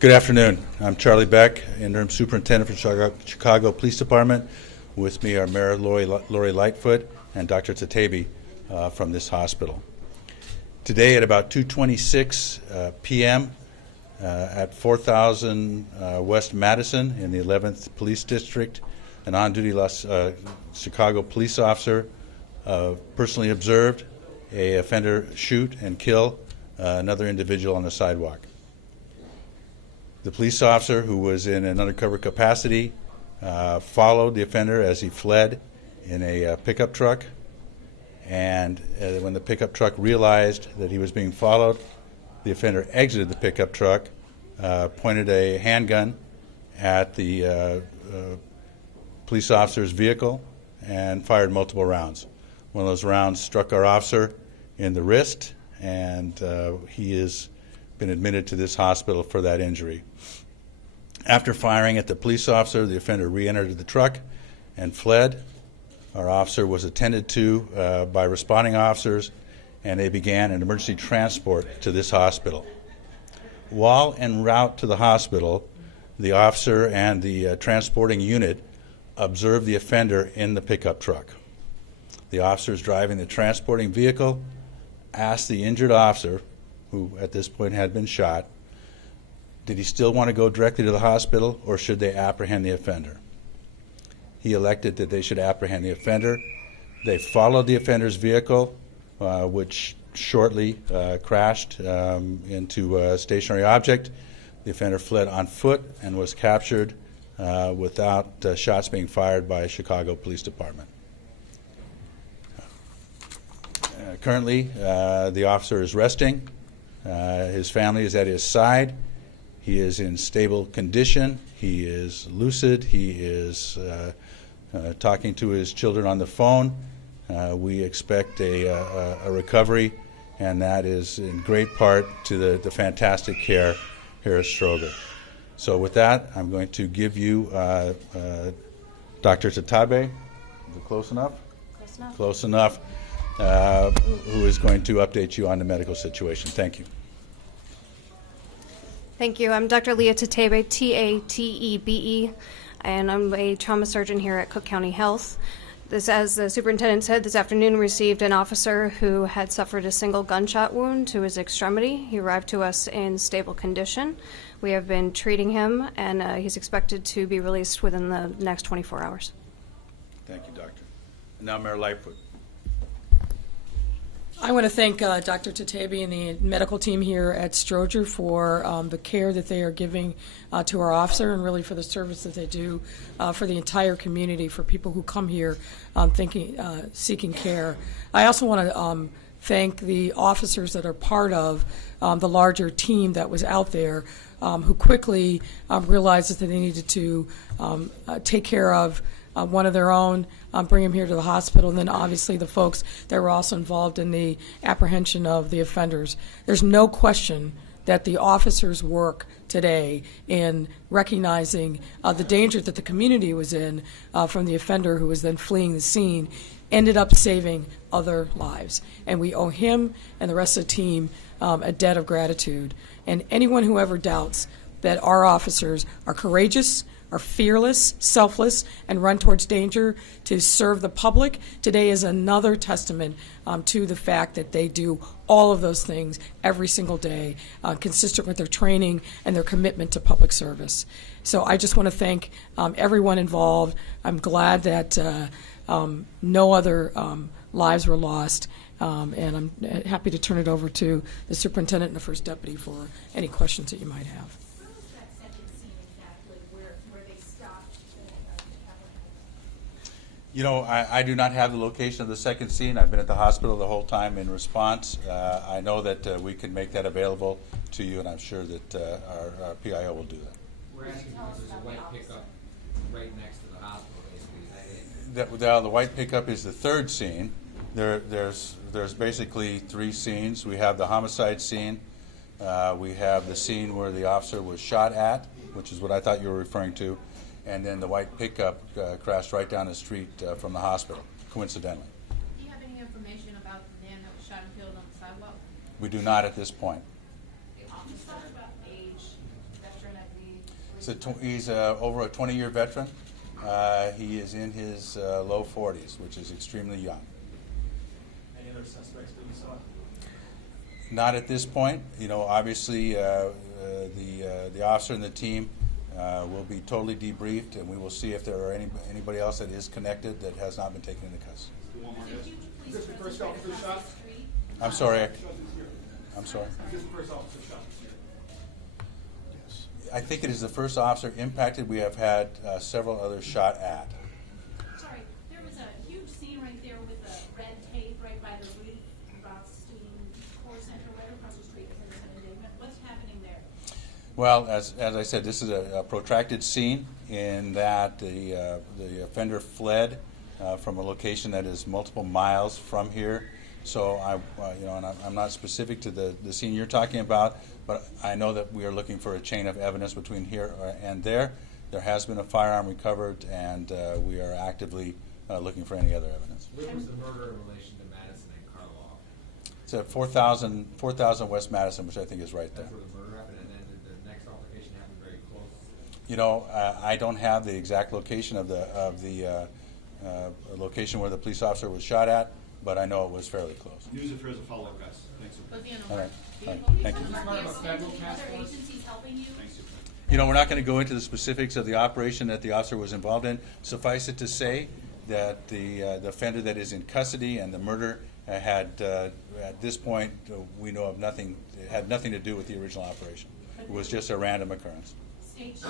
Good afternoon. I'm Charlie Beck, Interim Superintendent for Chicago Police Department. With me are Mayor Lori Lightfoot and Dr. Tatabe from this hospital. Today at about 2:26 p.m. At 4000 West Madison in the 11th Police District, an on-duty Chicago police officer personally observed an offender shoot and kill another individual on the sidewalk. The police officer, who was in an undercover capacity, followed the offender as he fled in a pickup truck. And when the pickup truck realized that he was being followed, the offender exited the pickup truck, pointed a handgun at the police officer's vehicle, and fired multiple rounds. One of those rounds struck our officer in the wrist, and he has been admitted to this hospital for that injury. After firing at the police officer, the offender re-entered the truck and fled. Our officer was attended to by responding officers, and they began an emergency transport to this hospital. While en route to the hospital, the officer and the transporting unit observed the offender in the pickup truck. The officers driving the transporting vehicle asked the injured officer, who at this point had been shot, did he still want to go directly to the hospital, or should they apprehend the offender? He elected that they should apprehend the offender. They followed the offender's vehicle, which shortly crashed into a stationary object. The offender fled on foot and was captured without shots being fired by Chicago Police Department. Currently, the officer is resting. His family is at his side. He is in stable condition. He is lucid. He is talking to his children on the phone. We expect a recovery, and that is in great part to the fantastic care here at Stroger. So with that, I'm going to give you Dr. Tatabe. Is it close enough? Close enough. Close enough. Who is going to update you on the medical situation. Thank you. Thank you. I'm Dr. Leah Tatabe, T-A-T-E-B-E, and I'm a trauma surgeon here at Cook County Health. This, as the superintendent said, this afternoon we received an officer who had suffered a single gunshot wound to his extremity. He arrived to us in stable condition. We have been treating him, and he's expected to be released within the next 24 hours. Thank you, Doctor. And now Mayor Lightfoot. I want to thank Dr. Tatabe and the medical team here at Stroger for the care that they are giving to our officer, and really for the service that they do for the entire community, for people who come here seeking care. I also want to thank the officers that are part of the larger team that was out there, who quickly realized that they needed to take care of one of their own, bring him here to the hospital, and then obviously the folks that were also involved in the apprehension of the offenders. There's no question that the officers' work today in recognizing the danger that the community was in from the offender who was then fleeing the scene ended up saving other lives. And we owe him and the rest of the team a debt of gratitude. And anyone who ever doubts that our officers are courageous, are fearless, selfless, and run towards danger to serve the public, today is another testament to the fact that they do all of those things every single day, consistent with their training and their commitment to public service. So I just want to thank everyone involved. I'm glad that no other lives were lost, and I'm happy to turn it over to the superintendent and the first deputy for any questions that you might have. You know, I do not have the location of the second scene. I've been at the hospital the whole time in response. I know that we can make that available to you, and I'm sure that our PIO will do that. We're asking because there's a white pickup right next to the hospital, basically. Is that it? The white pickup is the third scene. There's basically three scenes. We have the homicide scene. We have the scene where the officer was shot at, which is what I thought you were referring to. And then the white pickup crashed right down the street from the hospital, coincidentally. Do you have any information about the man that was shot and killed on the sidewalk? We do not at this point. Can you talk about age, veteran He's over a 20-year veteran. He is in his low 40s, which is extremely young. Any other suspects that you saw? Not at this point. You know, obviously, the officer and the team will be totally debriefed, and we will see if there are anybody else that is connected that has not been taken into custody. One more. Is it huge Is police this the first presence officer right shot? across the street? I'm sorry. Shot this year. I'm sorry. Is this the first officer shot this year? I think it is the first officer impacted. We have had several others shot at. Sorry, there was a huge scene right there with the red tape right by the Ruth Rothstein Core Center right across the street from the indictment. What's happening there? Well, as I said, this is a protracted scene in that the offender fled from a location that is multiple miles from here. So and I'm not specific to the scene you're talking about, but I know that we are looking for a chain of evidence between here and there. There has been a firearm recovered, and we are actively looking for any other evidence. Where was the murder in relation to Madison and Karloff? It's at 4,000 West Madison, which I think is right there. That's where the murder happened, and then the next altercation happened very close. You know, I don't have the exact location of the location where the police officer was shot at, but I know it was fairly close. Use it for as a follow-up, guys. Thanks. Was he on All a right. vehicle? All right. Thank you. Are Part of a there federal any task other force? agencies helping you? Thanks. You know, we're not going to go into the specifics of the operation that the officer was involved in. Suffice it to say that the offender that is in custody and the murder had, at this point, we know of nothing, it had nothing to do with the original operation. It was just a random occurrence. State